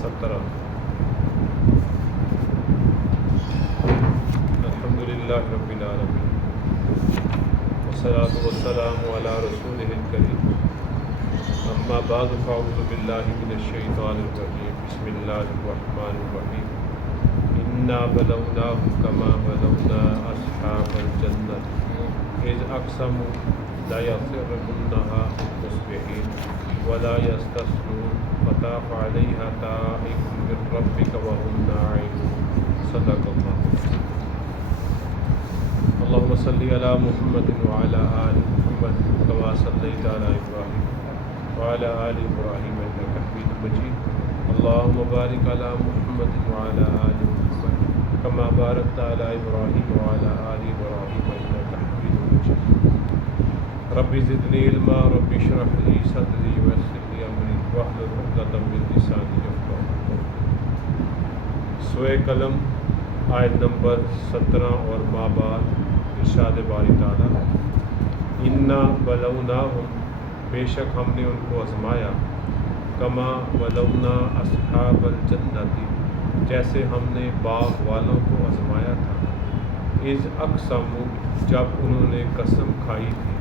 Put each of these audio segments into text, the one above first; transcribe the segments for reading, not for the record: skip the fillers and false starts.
17۔ الحمدللہ رب العالمین والصلاۃ والسلام علی رسولہ الکریم، اما بعد فاعوذ باللہ من الشیطان الرجیم، بسم اللہ الرحمن الرحیم۔ انا بلوناہم کما بلونا اصحاب الجنۃ اذ اقسموا لیصرمنها مصبحین ولا یستثنون فطاف علیہا طائف من ربک وهم ناعمون۔ صدق اللہ۔ اللهم صل على محمد وعلى آل محمد كما صليت على إبراهيم وعلى آل إبراهيم إنك حميد مجيد۔ اللهم بارك على محمد وعلى آل محمد كما باركت على إبراهيم وعلى آل إبراهيم إنك حميد مجيد۔ رب زدني علما، رب اشرح لي صدري ويسر لي أمري واحلل عقدة من لساني يفقهوا قولي۔ سورہ قلم آیت نمبر 17 اور ما بعد ارشاد باری تعالیٰ، انا بلوناہم، بے شک ہم نے ان کو آزمایا، کما بلونا اصحاب الجنت، جیسے ہم نے باغ والوں کو آزمایا تھا، اذ اقسموا، جب انہوں نے قسم کھائی تھی،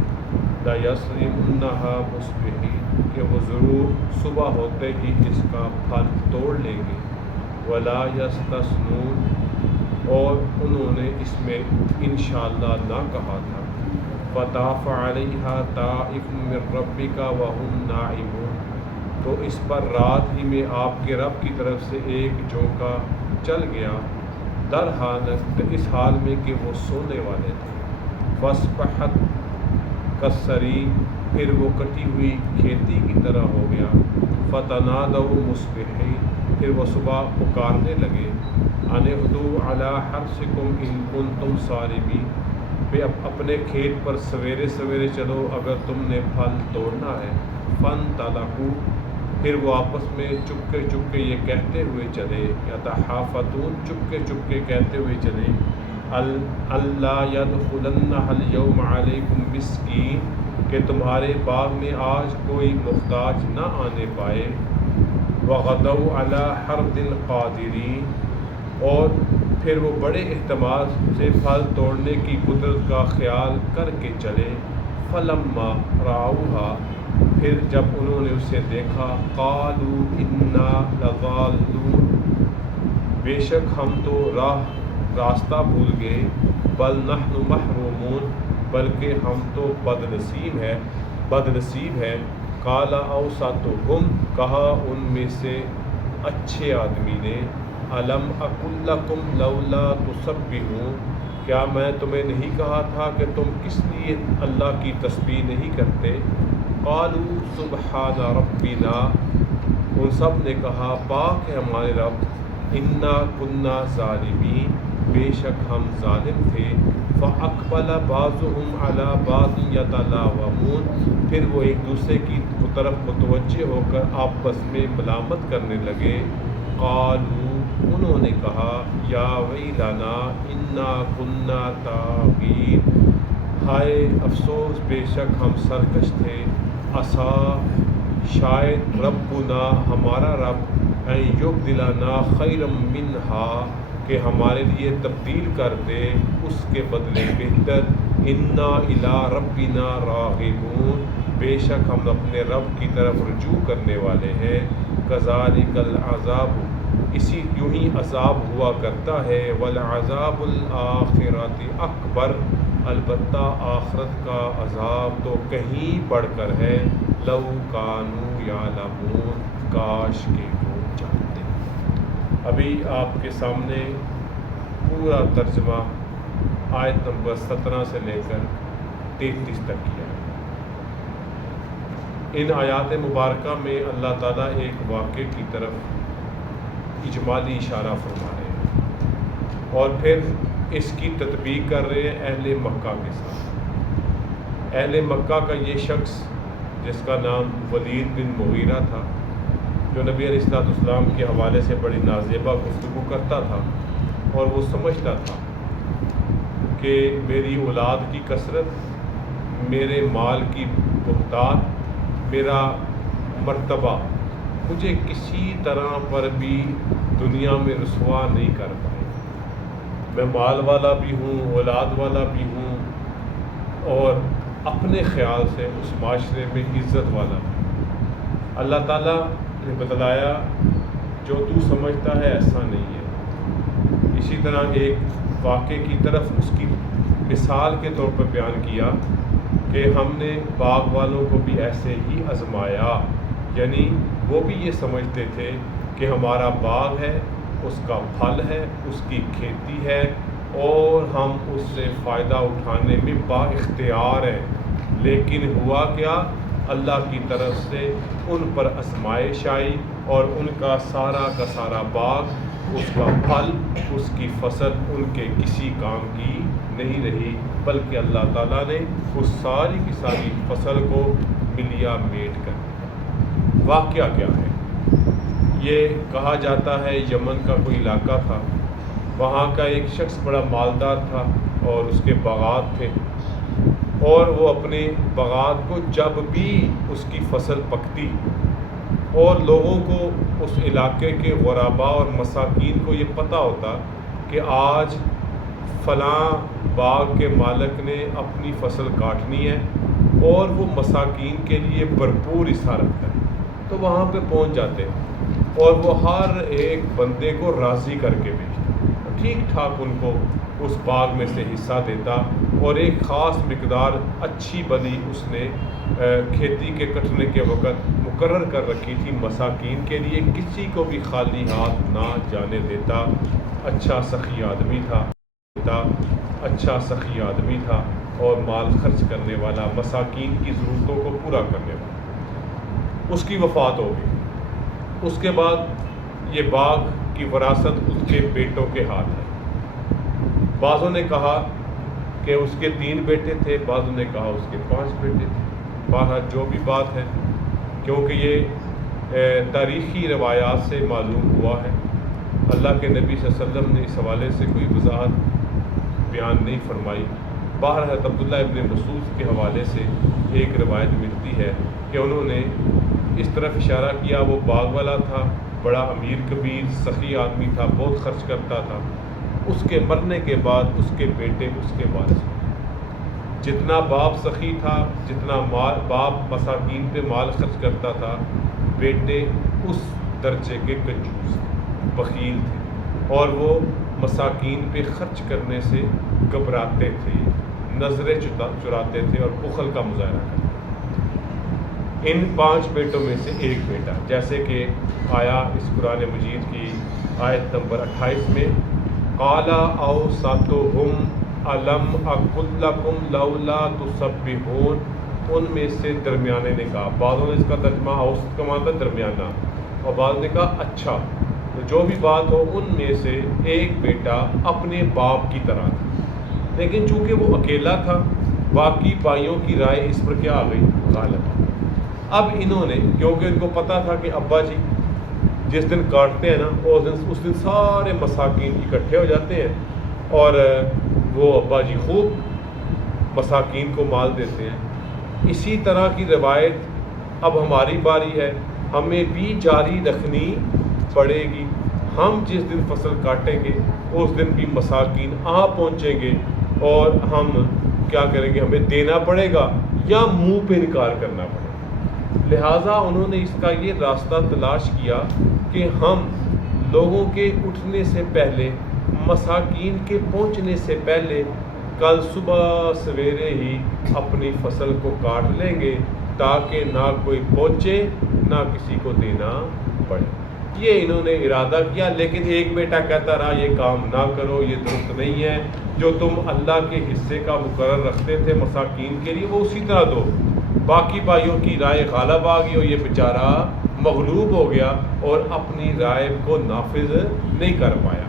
لیصرمنها مصبحین، کہ وہ ضرور صبح ہوتے ہی اس کا پھل توڑ لیں گے، ولا یستثنون، اور انہوں نے اس میں انشاءاللہ نہ کہا تھا، فطاف علیہا طائف من ربک وهم نائمون، تو اس پر رات ہی میں آپ کے رب کی طرف سے ایک جھونکا چل گیا، در حالت اس حال میں کہ وہ سونے والے تھے، فاصبحت کالصریم، پھر وہ کٹی ہوئی کھیتی کی طرح ہو گیا، فتنادوا مصبحین، پھر وہ صبح پکارنے لگے، ان اغدوا علی حرثکم ان کنتم صارمین، پہ اپنے کھیت پر سویرے سویرے چلو اگر تم نے پھل توڑنا ہے، فانطلقوا، پھر وہ آپس میں چپکے چپکے یہ کہتے ہوئے چلے، یتحافتون، چپکے چپکے کہتے ہوئے چلے، اللہ یدخلنها اليوم علیکم مسکین، کہ تمہارے باغ میں آج کوئی محتاج نہ آنے پائے، وغدوا علی حرد قادرین، اور پھر وہ بڑے اہتمام سے پھل توڑنے کی قدرت کا خیال کر کے چلے، فلما رأوها، پھر جب انہوں نے اسے دیکھا، قالوا انا لضالون، بے شک ہم تو راستہ بھول گئے، بل نحن محرومون، بلکہ ہم تو بد نصیب ہے، قال اوسطهم، کہا ان میں سے اچھے آدمی نے، الم اقل لکم لولا تسبحون، کیا میں تمہیں نہیں کہا تھا کہ تم کس لیے اللہ کی تسبیح نہیں کرتے، قالوا سبحان ربنا، ان سب نے کہا پاک ہے ہمارے رب، انا کنا ظالمین، بے شک ہم ظالم تھے، فاقبل بعضهم على بعض یتلاومون، پھر وہ ایک دوسرے کی طرف متوجہ ہو کر آپس میں ملامت کرنے لگے، قالوا، انہوں نے کہا، یا ویلنا انا کنا طاغین، ہائے افسوس بے شک ہم سرکش تھے، عسیٰ، شاید، ربنا، ہمارا رب، ان یبدلنا خیرا منہا، کہ ہمارے لیے تبدیل کر دے اس کے بدلے بہتر، انا الی ربنا راغبون، بے شک ہم اپنے رب کی طرف رجوع کرنے والے ہیں، کذالک العذاب، اسی یوں ہی عذاب ہوا کرتا ہے، والعذاب الآخرۃ اکبر، البتہ آخرت کا عذاب تو کہیں بڑھ کر ہے، لو کانوا یعلمون، کاش کہ وہ جانتے۔ ابھی آپ کے سامنے پورا ترجمہ آیت نمبر 17 سے لے کر 33 تک کیا ہے۔ ان آیات مبارکہ میں اللہ تعالیٰ ایک واقعے کی طرف اجمالی اشارہ فرما رہے ہیں اور پھر اس کی تطبیق کر رہے ہیں اہل مکہ کے ساتھ۔ اہل مکہ کا یہ شخص جس کا نام ولید بن مغیرہ تھا، جو نبی علیہ السلام کے حوالے سے بڑی نازیبہ گفتگو کرتا تھا، اور وہ سمجھتا تھا کہ میری اولاد کی کثرت، میرے مال کی بہتات، میرا مرتبہ مجھے کسی طرح پر بھی دنیا میں رسوا نہیں کر پائے. میں مال والا بھی ہوں، اولاد والا بھی ہوں، اور اپنے خیال سے اس معاشرے میں عزت والا بھی. اللہ تعالیٰ نے بتلایا جو تو سمجھتا ہے ایسا نہیں ہے. اسی طرح ایک واقعے کی طرف اس کی مثال کے طور پر بیان کیا کہ ہم نے باغ والوں کو بھی ایسے ہی آزمایا. یعنی وہ بھی یہ سمجھتے تھے کہ ہمارا باغ ہے، اس کا پھل ہے، اس کی کھیتی ہے، اور ہم اس سے فائدہ اٹھانے میں با اختیار ہیں. لیکن ہوا کیا؟ اللہ کی طرف سے ان پر آزمائش آئی، اور ان کا سارا باغ، اس کا پھل، اس کی فصل ان کے کسی کام کی نہیں رہی، بلکہ اللہ تعالیٰ نے اس ساری کی ساری فصل کو ملیا میٹ کر دیا. واقعہ کیا ہے؟ یہ کہا جاتا ہے یمن کا کوئی علاقہ تھا. وہاں کا ایک شخص بڑا مالدار تھا اور اس کے باغات تھے، اور وہ اپنے باغات کو جب بھی اس کی فصل پکتی اور لوگوں کو، اس علاقے کے غرباء اور مساکین کو یہ پتہ ہوتا کہ آج فلاں باغ کے مالک نے اپنی فصل کاٹنی ہے اور وہ مساکین کے لیے بھرپور حصہ رکھتا ہے، تو وہاں پہ پہنچ جاتے اور وہ ہر ایک بندے کو راضی کر کے بھیجتا، ٹھیک ٹھاک ان کو اس باغ میں سے حصہ دیتا. اور ایک خاص مقدار اچھی بلی اس نے کھیتی کے کٹنے کے وقت مقرر کر رکھی تھی مساکین کے لیے، کسی کو بھی خالی ہاتھ نہ جانے دیتا. اچھا سخی آدمی تھا اور مال خرچ کرنے والا، مساکین کی ضرورتوں کو پورا کرنے والا. اس کی وفات ہو گئی. اس کے بعد یہ باغ کی وراثت اس کے بیٹوں کے ہاتھ ہے. بعضوں نے کہا کہ اس کے 3 بیٹے تھے، بعضوں نے کہا اس کے 5 بیٹے تھے. بہرحال جو بھی بات ہے، کیونکہ یہ تاریخی روایات سے معلوم ہوا ہے، اللہ کے نبی صلی اللہ علیہ وسلم نے اس حوالے سے کوئی وضاحت بیان نہیں فرمائی. بہرحال عبداللہ ابن مسعود کے حوالے سے ایک روایت ملتی ہے کہ انہوں نے اس طرف اشارہ کیا، وہ باغ والا تھا، بڑا امیر کبیر سخی آدمی تھا، بہت خرچ کرتا تھا. اس کے مرنے کے بعد اس کے بیٹے اس کے وارث ہوئے. جتنا باپ سخی تھا، جتنا باپ مساکین پہ مال خرچ کرتا تھا، بیٹے اس درجے کے کنجوس بخیل تھے، اور وہ مساکین پہ خرچ کرنے سے گھبراتے تھے، نظریں چراتے تھے اور بخل کا مظاہرہ کرتے تھے. ان 5 بیٹوں میں سے ایک بیٹا، جیسے کہ آیا اس قرآن مجید کی آیت نمبر 28 میں، قَالَ أَوْسَطُهُمْ أَلَمْ أَقُلْ لَكُمْ لَوْلَا تُسَبِّحُونَ، ان میں سے درمیانے نے کہا. بعضوں نے اس کا ترجمہ اوسط کا معنی درمیانہ، اور بعضوں نے کہا اچھا. تو جو بھی بات ہو، ان میں سے ایک بیٹا اپنے باپ کی طرح تھا، لیکن چونکہ وہ اکیلا تھا، باقی بھائیوں کی رائے اس پر کیا آ گئی؟ غالب. اب انہوں نے، کیونکہ ان کو پتا تھا کہ ابا جی جس دن کاٹتے ہیں نا، اس دن سارے مساکین اکٹھے ہو جاتے ہیں، اور وہ ابا جی خوب مساکین کو مال دیتے ہیں. اسی طرح کی روایت اب ہماری باری ہے، ہمیں بھی جاری رکھنی پڑے گی. ہم جس دن فصل کاٹیں گے اس دن بھی مساکین پہنچیں گے، اور ہم کیا کریں گے؟ ہمیں دینا پڑے گا یا منہ پہ انکار کرنا پڑے گا. لہٰذا انہوں نے اس کا یہ راستہ تلاش کیا کہ ہم لوگوں کے اٹھنے سے پہلے، مساکین کے پہنچنے سے پہلے، کل صبح سویرے ہی اپنی فصل کو کاٹ لیں گے، تاکہ نہ کوئی پہنچے نہ کسی کو دینا پڑے. یہ انہوں نے ارادہ کیا، لیکن ایک بیٹا کہتا رہا یہ کام نہ کرو، یہ درست نہیں ہے، جو تم اللہ کے حصے کا مقرر رکھتے تھے مساکین کے لیے وہ اسی طرح دو. باقی بھائیوں کی رائے غالب آ گئی اور یہ بیچارہ مغلوب ہو گیا اور اپنی رائے کو نافذ نہیں کر پایا.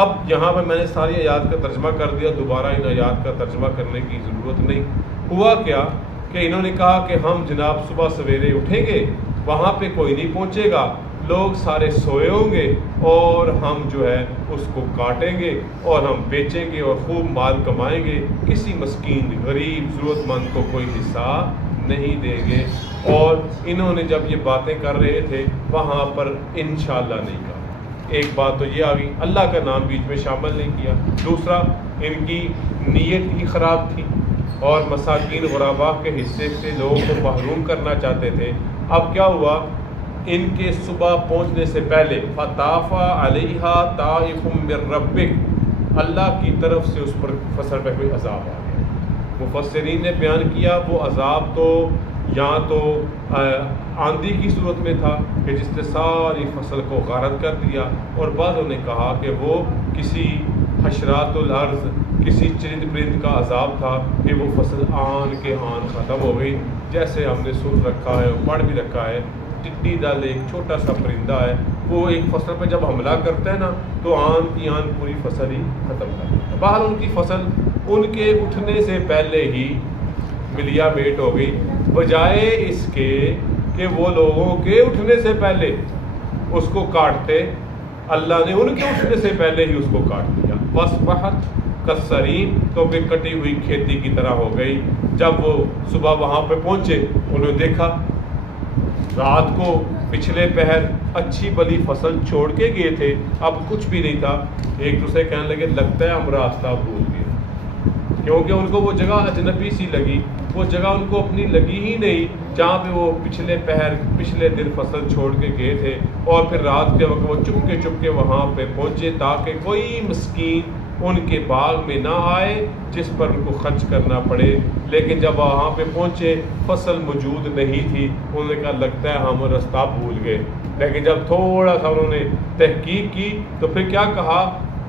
اب یہاں پہ میں نے ساری آیات کا ترجمہ کر دیا، دوبارہ ان آیات کا ترجمہ کرنے کی ضرورت نہیں. ہوا کیا کہ انہوں نے کہا کہ ہم جناب صبح سویرے اٹھیں گے، وہاں پہ کوئی نہیں پہنچے گا، لوگ سارے سوئے ہوں گے، اور ہم جو ہے اس کو کاٹیں گے اور ہم بیچیں گے اور خوب مال کمائیں گے، کسی مسکین غریب ضرورت مند کو کوئی حصہ نہیں دیں گے. اور انہوں نے جب یہ باتیں کر رہے تھے وہاں پر انشاءاللہ نہیں کہا. ایک بات تو یہ آ گئی، اللہ کا نام بیچ میں شامل نہیں کیا. دوسرا، ان کی نیت ہی خراب تھی اور مساکین غرباء کے حصے سے لوگوں کو محروم کرنا چاہتے تھے. اب کیا ہوا، ان کے صبح پہنچنے سے پہلے فطاف علیہا طائف من ربک، اللہ کی طرف سے اس پر فصل پہ کوئی عذاب آ گیا. مفسرین نے بیان کیا وہ عذاب تو یہاں تو آندھی کی صورت میں تھا کہ جس نے ساری فصل کو غارت کر دیا، اور بعضوں نے کہا کہ وہ کسی حشرات الارض، کسی چرند پرند کا عذاب تھا کہ وہ فصل آن کے آن ختم ہو گئی. جیسے ہم نے سن رکھا ہے، پڑھ بھی رکھا ہے، ٹڈی دل ایک چھوٹا سا پرندہ ہے، وہ ایک فصل پہ جب حملہ کرتا ہے نا تو آن کی آن پوری فصل ہی ختم کر دیتا ہے. بہرحال ان کی فصل ان کے اٹھنے سے پہلے ہی ملیا میٹ ہو گئی، بجائے اس کے کہ وہ لوگوں کے اٹھنے سے پہلے اس کو کاٹتے، اللہ نے ان کے اٹھنے سے پہلے ہی اس کو کاٹ دیا. فَأَصْبَحَتْ كَالصَّرِيمِ، تو پھر کٹی ہوئی کھیتی کی طرح ہو گئی. جب وہ صبح وہاں پہ پہنچے انہوں نے دیکھا رات کو پچھلے پہر اچھی بلی فصل چھوڑ کے گئے تھے، اب کچھ بھی نہیں تھا. ایک دوسرے کہنے لگے لگتا ہے ہم راستہ بھول گئے، کیونکہ ان کو وہ جگہ اجنبی سی لگی، وہ جگہ ان کو اپنی لگی ہی نہیں جہاں پہ وہ پچھلے پہر پچھلے دن فصل چھوڑ کے گئے تھے. اور پھر رات کے وقت وہ چپ کے وہاں پہ پہنچے تاکہ کوئی مسکین ان کے باغ میں نہ آئے جس پر ان کو خرچ کرنا پڑے. لیکن جب وہاں پہ پہنچے فصل موجود نہیں تھی، انہوں نے کہا لگتا ہے ہم رستہ بھول گئے. لیکن جب تھوڑا سا انہوں نے تحقیق کی تو پھر کیا کہا،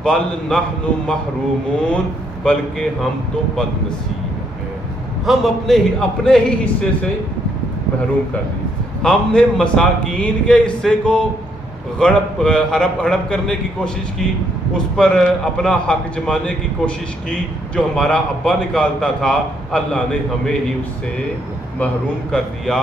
بل نحن محرومون، بلکہ ہم تو بد نصیب ہیں، ہم اپنے ہی حصے سے محروم کر دیے. ہم نے مساکین کے حصے کو ہڑپ کرنے کی کوشش کی، اس پر اپنا حق جمانے کی کوشش کی جو ہمارا ابا نکالتا تھا، اللہ نے ہمیں ہی اس سے محروم کر دیا.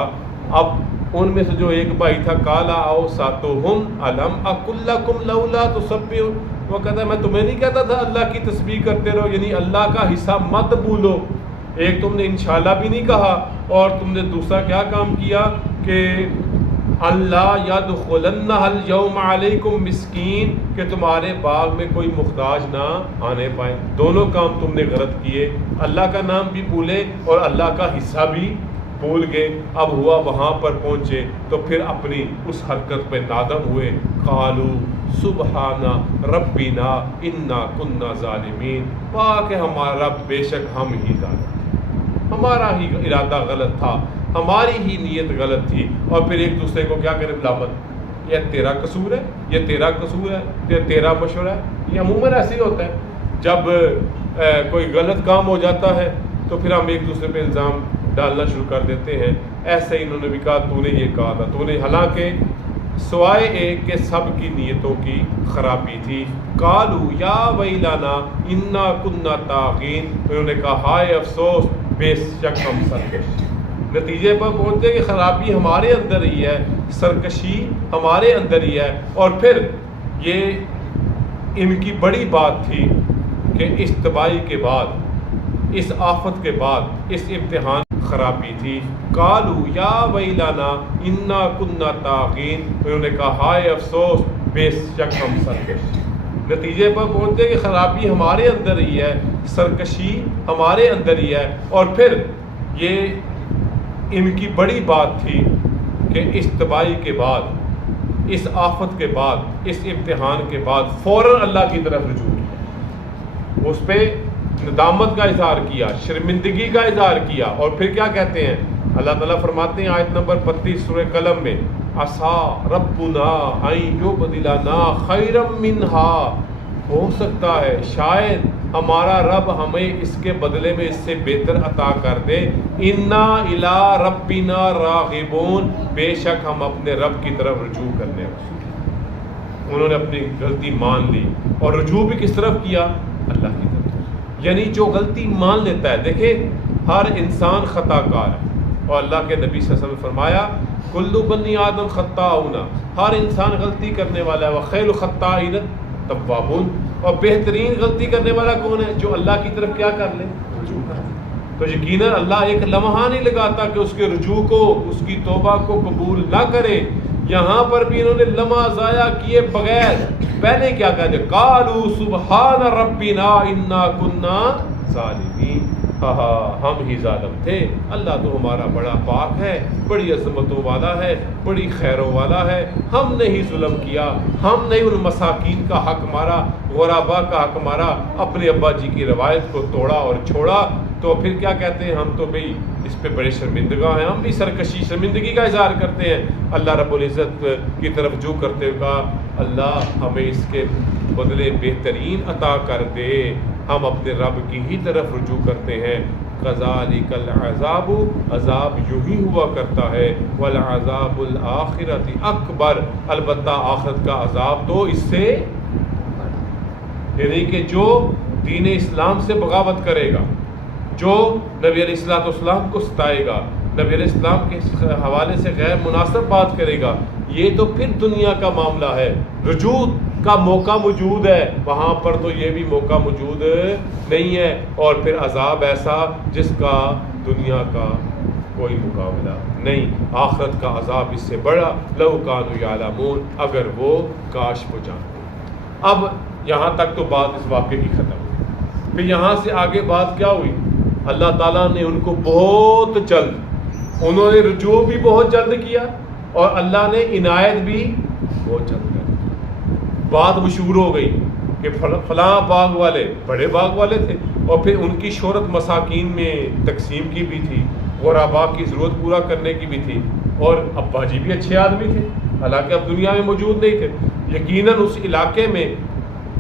اب ان میں سے جو ایک بھائی تھا، کالا او ساتوہم الم اقل لکم لولا تسبحون، وہ کہتا ہے میں تمہیں نہیں کہتا تھا اللہ کی تسبیح کرتے رہو، یعنی اللہ کا حصہ مت بھولو. ایک تم نے انشاءاللہ بھی نہیں کہا، اور تم نے دوسرا کیا کام کیا کہ اللہ یدخلنہ اليوم علیکم مسکین، کہ تمہارے باغ میں کوئی محتاج نہ آنے پائے. دونوں کام تم نے غلط کیے، اللہ کا نام بھی بھولے اور اللہ کا حصہ بھی بھول گئے. اب ہوا وہاں پر پہنچے تو پھر اپنی اس حرکت پہ نادم ہوئے. قالو سبحان ربنا انا کنا ظالمین، پاک ہے ہمارا رب، بے شک ہم ہی ظالم، ہمارا ہی ارادہ غلط تھا، ہماری ہی نیت غلط تھی. اور پھر ایک دوسرے کو کیا کرے ملامت، یہ تیرا قصور ہے، یہ تیرا قصور ہے، یہ تیرا مشورہ ہے. یہ عموماً ایسے ہی ہوتا ہے، جب کوئی غلط کام ہو جاتا ہے تو پھر ہم ایک دوسرے پہ الزام ڈالنا شروع کر دیتے ہیں. ایسے ہی انہوں نے بھی کہا تو نے یہ کہا تھا تو نے، حالانکہ سوائے ایک کہ سب کی نیتوں کی خرابی تھی. قالو یا ویلانا انا کنا طاغین، انہوں نے کہا ہائے افسوس، بے شک ہم سرکش. نتیجے پر پہنچتے کہ خرابی ہمارے اندر ہی ہے، سرکشی ہمارے اندر ہی ہے. اور پھر یہ ان کی بڑی بات تھی کہ اس تباہی کے بعد، اس آفت کے بعد، اس امتحان خرابی تھی. قالو یا ویلانا انا کنا طاغین، انہوں نے کہا ہائے افسوس، بے شک ہم سرکش. نتیجے پر پہنچتے کہ خرابی ہمارے اندر ہی ہے، سرکشی ہمارے اندر ہی ہے. اور پھر یہ ان کی بڑی بات تھی کہ اس تباہی کے بعد، اس آفت کے بعد، اس امتحان کے بعد فوراً اللہ کی طرف رجوع کیا، اس پہ ندامت کا اظہار کیا، شرمندگی کا اظہار کیا. اور پھر کیا کہتے ہیں، اللہ تعالیٰ فرماتے ہیں آیت نمبر 32 سورہ قلم میں، عسیٰ ربنا ان یبدلنا خیرا منہا، ہو سکتا ہے شاید ہمارا رب ہمیں اس کے بدلے میں اس سے بہتر عطا کر دے. انا الی ربنا راغبون، بے شک ہم اپنے رب کی طرف رجوع کرنے والے. انہوں نے اپنی غلطی مان لی اور رجوع بھی کس طرف کیا، اللہ کی طرف. یعنی جو غلطی مان لیتا ہے، دیکھیں ہر انسان خطا کار ہے، اور اللہ کے نبی صلی اللہ علیہ وسلم نے فرمایا کل بنی آدم خطاؤن، ہر انسان غلطی کرنے والا ہے. وخیر الخطائین التوابون، اور بہترین غلطی کرنے والا کون ہے، جو اللہ کی طرف کیا کر لے، رجوع کر لے. تو یقیناً اللہ ایک لمحہ نہیں لگاتا کہ اس کے رجوع کو، اس کی توبہ کو قبول نہ کرے۔ یہاں پر بھی انہوں نے لمحہ ضائع کیے بغیر پہلے کیا کہتے ہیں، قالوا سبحان ربنا انا کنا ظالمین، ہم ہی ظالم تھے، اللہ تو ہمارا بڑا پاک ہے، بڑی عظمتوں والا ہے، بڑی خیروں والا ہے، ہم نے ہی ظلم کیا، ہم نے ان مساکین کا حق مارا، غربا کا حق مارا، اپنے ابا جی کی روایت کو توڑا اور چھوڑا۔ تو پھر کیا کہتے ہیں، ہم تو بھئی اس پہ بڑے شرمندگاں ہیں، ہم بھی سرکشی شرمندگی کا اظہار کرتے ہیں۔ اللہ رب العزت کی طرف رجوع کرتے ہوئے کہا اللہ ہمیں اس کے بدلے بہترین عطا کر دے، ہم اپنے رب کی ہی طرف رجوع کرتے ہیں۔ کذالک العذاب، عذاب یوں ہی ہوا کرتا ہے، والعذاب الآخرۃ اکبر، البتہ آخرت کا عذاب تو اس سے، یعنی کہ جو دین اسلام سے بغاوت کرے گا، جو نبی علیہ الصلوۃ والسلام کو ستائے گا، نبی علیہ السلام کے حوالے سے غیر مناسب بات کرے گا، یہ تو پھر دنیا کا معاملہ ہے، رجوع کا موقع موجود ہے، وہاں پر تو یہ بھی موقع موجود نہیں ہے، اور پھر عذاب ایسا جس کا دنیا کا کوئی مقابلہ نہیں، آخرت کا عذاب اس سے بڑا، لو کانوا یعلمون، اگر وہ کاش وہ جانتے۔ اب یہاں تک تو بات اس واقعے کی ختم ہوئی، پھر یہاں سے آگے بات کیا ہوئی، اللہ تعالیٰ نے ان کو بہت جلد، انہوں نے رجوع بھی بہت جلد کیا اور اللہ نے عنایت بھی بہت جلد کر دی۔ بات مشہور ہو گئی کہ فلاں باغ والے بڑے باغ والے تھے، اور پھر ان کی شہرت مساکین میں تقسیم کی بھی تھی، غربا کی ضرورت پورا کرنے کی بھی تھی، اور ابا جی بھی اچھے آدمی تھے، حالانکہ اب دنیا میں موجود نہیں تھے، یقیناً اس علاقے میں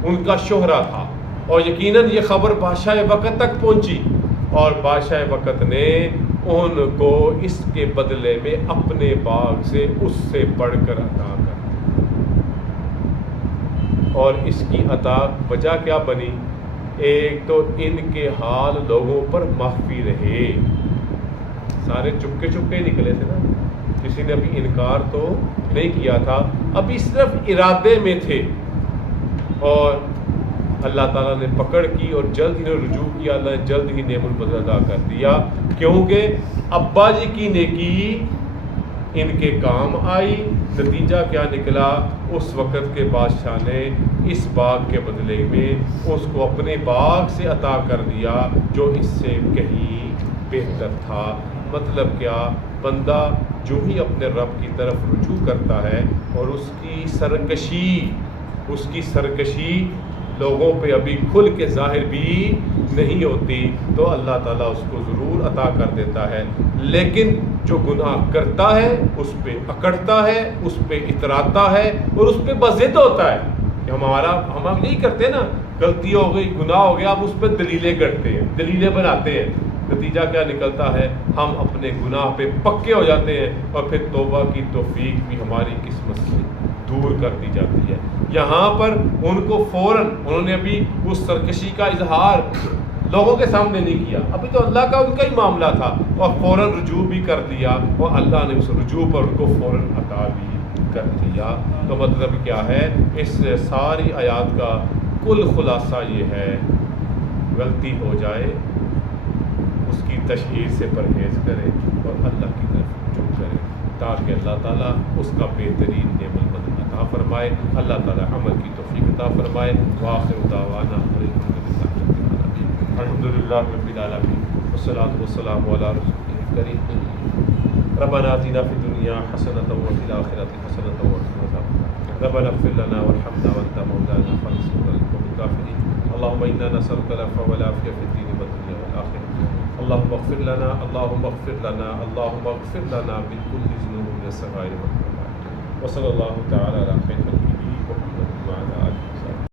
ان کا شہرہ تھا، اور یقیناً یہ خبر بادشاہ وقت تک پہنچی، اور بادشاہ وقت نے ان کو اس کے بدلے میں اپنے باغ سے اس سے بڑھ کر عطا کر دی، اور اس کی عطا وجہ کیا بنی، ایک تو ان کے حال لوگوں پر مخفی رہے، سارے چپکے چپکے نکلے تھے نا، کسی نے ابھی انکار تو نہیں کیا تھا، ابھی صرف ارادے میں تھے، اور اللہ تعالیٰ نے پکڑ کی اور جلد ہی نے رجوع کیا، اللہ نے جلد ہی نعم البدل ادا کر دیا، کیونکہ ابا جی کی نیکی ان کے کام آئی۔ نتیجہ کیا نکلا، اس وقت کے بادشاہ نے اس باغ کے بدلے میں اس کو اپنے باغ سے عطا کر دیا جو اس سے کہیں بہتر تھا۔ مطلب کیا، بندہ جو ہی اپنے رب کی طرف رجوع کرتا ہے اور اس کی سرکشی لوگوں پہ ابھی کھل کے ظاہر بھی نہیں ہوتی، تو اللہ تعالیٰ اس کو ضرور عطا کر دیتا ہے، لیکن جو گناہ کرتا ہے اس پہ اکڑتا ہے، اس پہ اتراتا ہے اور اس پہ بضد ہوتا ہے کہ ہم نہیں کرتے نا، غلطی ہو گئی، گناہ ہو گیا، ہم اس پہ دلیلیں گڑھتے ہیں، دلیلیں بناتے ہیں، نتیجہ کیا نکلتا ہے، ہم اپنے گناہ پہ پکے ہو جاتے ہیں، اور پھر توبہ کی توفیق بھی ہماری قسمت سے دور کر دی جاتی ہے۔ یہاں پر ان کو فوراً، انہوں نے ابھی اس سرکشی کا اظہار لوگوں کے سامنے نہیں کیا، ابھی تو اللہ کا ان کا ہی معاملہ تھا، اور فوراً رجوع بھی کر دیا، اور اللہ نے اس رجوع پر ان کو فوراً عطا بھی کر دیا۔ تو مطلب کیا ہے، اس ساری آیات کا کل خلاصہ یہ ہے، غلطی ہو جائے اس کی تشہیر سے پرہیز کرے اور اللہ کی طرف رجوع کرے، تاکہ اللہ تعالیٰ اس کا بہترین نعم البدل عطا فرمائے، اللہ تعالیٰ عمل کی توفیق عطا فرمائے۔ وآخر دعوانا الحمدللہ رب العالمین، والصلاۃ والسلام علی رسولہ الکریم۔ ربنا آتنا فی الدنیا حسنۃ وفی الآخرۃ حسنۃ وقنا عذاب النار، ربنا اغفر لنا وارحمنا وانت مولانا فانصرنا على القوم الكافرين، اللهم انا نسألك العفو والعافية في الدين والدنيا والآخرة، اللهم اغفر لنا، اللهم اغفر لنا، اللهم اغفر لنا من كل ذنوب من الصغائر والكبائر، وصلى الله تعالى على خير خلقه محمد وعلى آله